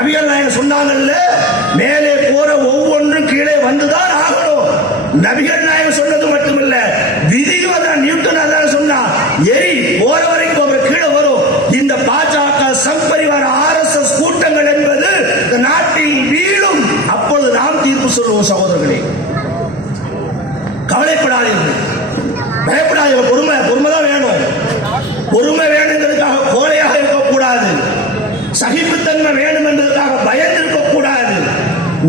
நபிகள் நாயகம் சொன்னாங்கல்ல, மேலே போற ஒவ்வொன்றும் கீழே வந்துதான் ஆகணும். நபிகள் நாயகம் சொன்னது மட்டுமில்ல, விதியும் அதான், நியூட்டன் அதான் சொன்னா, எரி போற வரைக்கும் கீழே வரும். இந்த பாஜக சம்பரிவார RSS கூட்டங்கள் என்பது இந்த நாட்டில் வீழும். அப்பொழுது நாம் தீர்ப்பு சொல்லுவோம். சகோதரர்களே, கவலைப்படாதீர்கள், பயப்படாதீர்கள். பொறுமை தான் வேணும். பொறுமை வேணுங்கிறதுக்காக கோழையாக இருக்கக்கூடாது. சகிப்புத்தன்மை வேண்டும் என்பதற்காக பயந்து இருக்கக்கூடாது.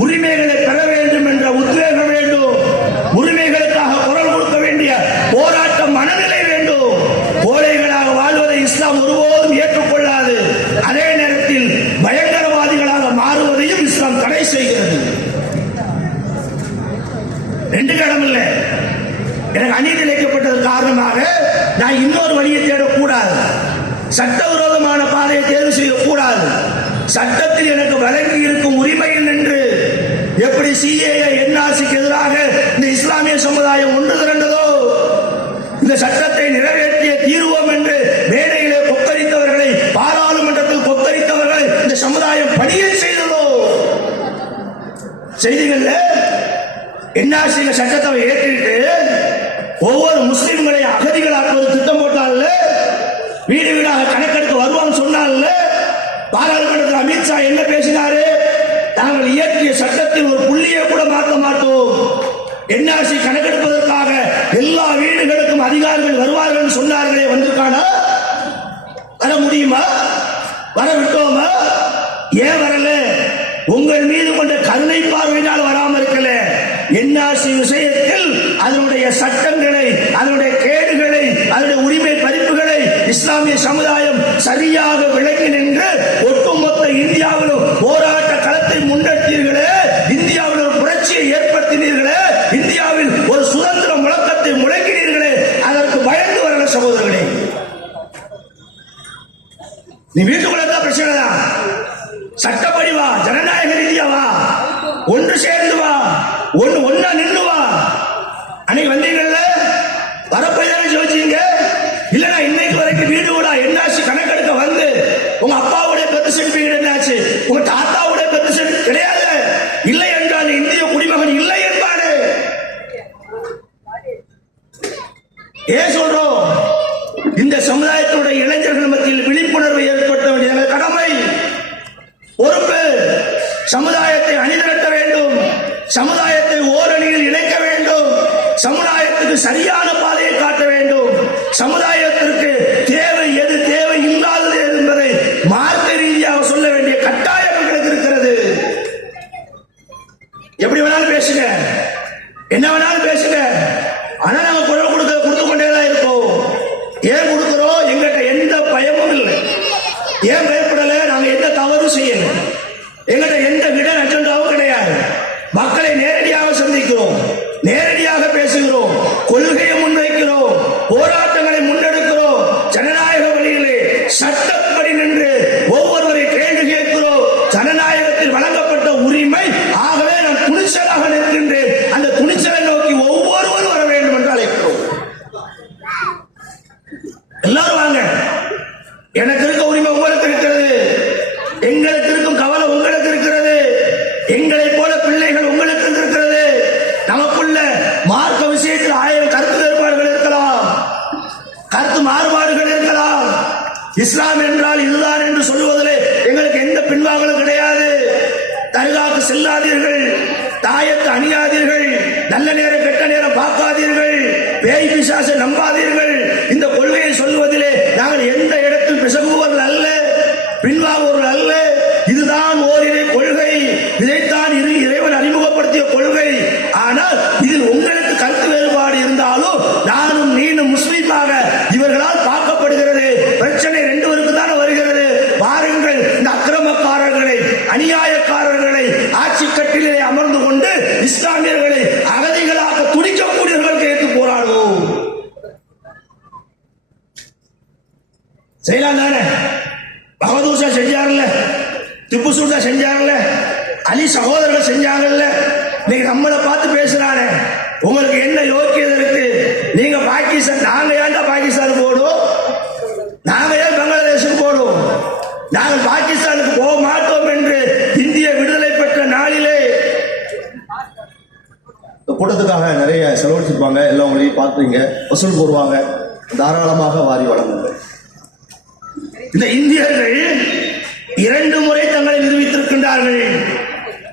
உரிமைகளை பெற வேண்டும் என்ற உத்வேகம் வேண்டும். உரிமைகளுக்காக குரல் கொடுக்க வேண்டிய போராட்ட மனநிலை வேண்டும். கோழைகளாக வாழ்வதை இஸ்லாம் ஒருபோதும் ஏற்றுக்கொள்ளாது. அதே நேரத்தில் பயங்கரவாதிகளாக மாறுவதையும் இஸ்லாம் தடை செய்கிறது. ரெண்டு இடம் இல்லை. எனக்கு அநீதி இழைக்கப்பட்டது காரணமாக நான் இன்னொரு வழியை தேடக்கூடாது. சட்டவிரோதமான பாதையை தேர்வு செய்யக்கூடாது. சட்டத்தில் எனக்கு வழங்கி இருக்கும் உரிமையில் நின்று எப்படி CAA NRCக்கு எதிராக இந்த இஸ்லாமிய சமுதாயம் ஒன்று திரண்டதோ, இந்த சட்டத்தை நிறைவேற்றிய தீர்வோம் என்று மேடையிலே கொக்கரித்தவர்களை, பாராளுமன்றத்தில் கொக்கரித்தவர்களை இந்த சமுதாயம் பணியை செய்ததோ, செய்திகள்ல NRC சட்டத்தை ஏற்றிட்டு ஒவ்வொரு முஸ்லிம்களை அகதிகளாக்குவது திட்டம் போட்டால், வீடு வீடாக கணக்கெடுக்க வருவான்னு சொன்னால், பாராளுமன்றத்தில் அமித்ஷா என்ன பேசினாரு? நாங்கள் இயற்றிய சட்டத்தில் ஒரு புள்ளியை கூட மாற்ற மாட்டோம். NRC கணக்கெடுப்பதற்காக எல்லா வீடுகளுக்கும் அதிகாரிகள் வருவார்கள் சொன்னார்களே, வந்திருக்கானா? வர முடியுமா? வர விட்டோமா? ஏன் வரல? உங்கள் மீது கொண்ட கருணை பார்வையினால் வராமல் இருக்கல. NRC விஷயத்தில் அதனுடைய சட்டங்களை, அதனுடைய கேடுகளை, அதனுடைய உரிமை பறிப்புகளை இஸ்லாமிய சமுதாயம் சரியாக விளங்கி நின்று ஒட்டுமொத்த இந்தியாவிலும் போராட்ட களத்தை முன்னெடுத்தீர்களே, இந்தியாவில் ஒரு புரட்சியை ஏற்படுத்தினீர்களே, இந்தியாவில் ஒரு சுதந்திர முழக்கத்தை முழங்கினீர்களே, அதற்கு பயந்து வரல சகோதரர்களே. நீ வீட்டுக்குள்ள தான் பிரச்சனை தான். சட்டப்படி வா, ஜனநாயக ரீதியா வா, ஒன்று சேர்ந்து வா, ஒன்னா நின்று வா. அன்னைக்கு வந்தீங்கல்ல, வரப்போய் தானே யோசிச்சீங்க. இல்லனா இன்னைக்கு வரைக்கும் வீடு கூட NRC கணக்கெடுக்க வந்து உங்க அப்பாவுடைய பெர்த் சர்டிபிகேட் என்னாச்சு, உங்க தாத்தாவுடைய பெர்த் சர்டிபிகேட் கிடையாது. இல்லை என்றால் இந்திய குடிமகன் இல்லை என்பாரு. ஏன் சொல்றோம்? இந்த சமுதாயத்தினுடைய இளைஞர்கள் மத்தியில் விழிப்புணர்வை ஏற்படுத்த வேண்டிய கடமை, பொறுப்பு. சமுதாயத்தை அணிதிரட்ட வேண்டும். சமுதாயத்தை ஓரணியில் இணைக்க வேண்டும். சமுதாயத்துக்கு சரியான பாதையை காட்ட வேண்டும். சமுதாயத்திற்கு தேவை எது, தேவை இல்லாதது என்பதை மார்க்க ரீதியாக சொல்ல வேண்டிய கட்டாயம் எங்களுக்கு இருக்கிறது. எப்படி வேணாலும் பேசுங்க, என்ன வேணாலும் பேசுங்க, ஆனா நாங்க குரல் கொடுத்து கொண்டேதான் இருக்கோம். ஏன் கொடுக்கிறோம்? எங்கிட்ட எந்த பயமும் இல்லை. ஏன் பயப்படல? நாங்க எந்த தவறும் செய்யல. எங்கிட்ட எந்த விடன் அஜெண்டாவும் கிடையாது. மக்களை நேரடியாக சந்திக்கிறோம், நேரடியாக பேசுகிறோம், கொள்கையை முன்வைக்கிறோம், போராட்டங்களை முன்னெடுக்கிறோம், ஜனநாயக வழியிலே சட்டப்படி நின்று ஒவ்வொருவரை கேள்வி கேட்கிறோம். ஜனநாயகத்தில் வழங்கப்பட்ட உரிமை. ஆகவே நான் துணிச்சலாக நிற்கின்றேன். அந்த துணிச்சலை நோக்கி ஒவ்வொருவரும் வர வேண்டும் என்று அழைக்கிறோம். எல்லாரும் வாங்க. எனக்கு இருக்க உரிமை உங்களுக்கு இருக்கிறது, எங்களுக்கு இருக்கும் கவலை உங்களுக்கு இருக்கிறது, எங்களை போல பிள்ளைகள் உங்களுக்கு இருக்கிறது. நமக்குள்ள மார்க்க விஷயத்தில் 1000 கருத்து வேறுபாடுகள் இருக்கலாம், கருத்து மாறுபாடுகள் இருக்கலாம். இஸ்லாம் என்றால் இதுதான் என்று சொல்வதிலே எங்களுக்கு எந்த பின்வாங்கலும் கிடையாது. தர்காவுக்கு செல்லாதீர்கள், தாயத்தை அணியாதீர்கள், நல்ல நேரம் கெட்ட நேரம் பார்க்காதீர்கள், பேய் பிசாசை நம்பாதீர்கள். இந்த கொள்கையை சொல்வதிலே நாங்கள் எந்த இடத்தில் பிசகுவர்கள் அல்ல, பின்வாங்குவர்கள் அல்ல. இதுதான் ஓரிரை கொள்கை, இதைத்தான் இறைவன் அறிமுகப்படுத்திய கொள்கை. ஆனால் இதில் உங்களுக்கு கருத்து வேறுபாடு இருந்தாலும் நானும் நீனும் முஸ்லீமாக இவர்களால் பார்க்கப்படுகிறது. பிரச்சனை 2 பேருக்கு தானே வருகிறது. பாருங்கள், இந்த அக்கிரமக்காரர்களை, அநியாயக்காரர்களை ஆட்சி கட்டிலே அமர்ந்து கொண்டு இஸ்லாமியர்களை அகதிகளாக துடிக்கக்கூடியவர்கள் கேட்டு போராடுவோம். செய்யலாம் தானே? பகதூர் ஷா செஞ்சார்ல, திப்பு சுல்தான் செஞ்சாங்கல்ல, அலி சகோதரர்கள் செஞ்சாங்கல்ல. நீங்க நம்மளை பார்த்து பேசுறானே, உங்களுக்கு என்ன யோக்கியதை இருக்கு? நீங்க பாகிஸ்தான், நாங்க ஏன்டா பாகிஸ்தான் போடும்? நாங்க ஏன் பங்களாதேஷுக்கு போடும்? நாங்கள் பாகிஸ்தானுக்கு போக மாட்டோம் என்று கூட்டத்துக்காக நிறைய செலவழிச்சிருப்பாங்க. எல்லாம் உங்களையும் பார்த்துங்க, வசூல் போடுவாங்க. தாராளமாக வாரி வழங்குங்கள். இந்த இந்தியர்கள் 2 முறை தங்களை நிரூபித்திருக்கின்றார்கள்.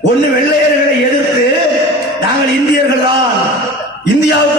ஒன்று, வெள்ளையர்களை எதிர்த்து நாங்கள் இந்தியர்கள் தான், இந்தியாவுக்கு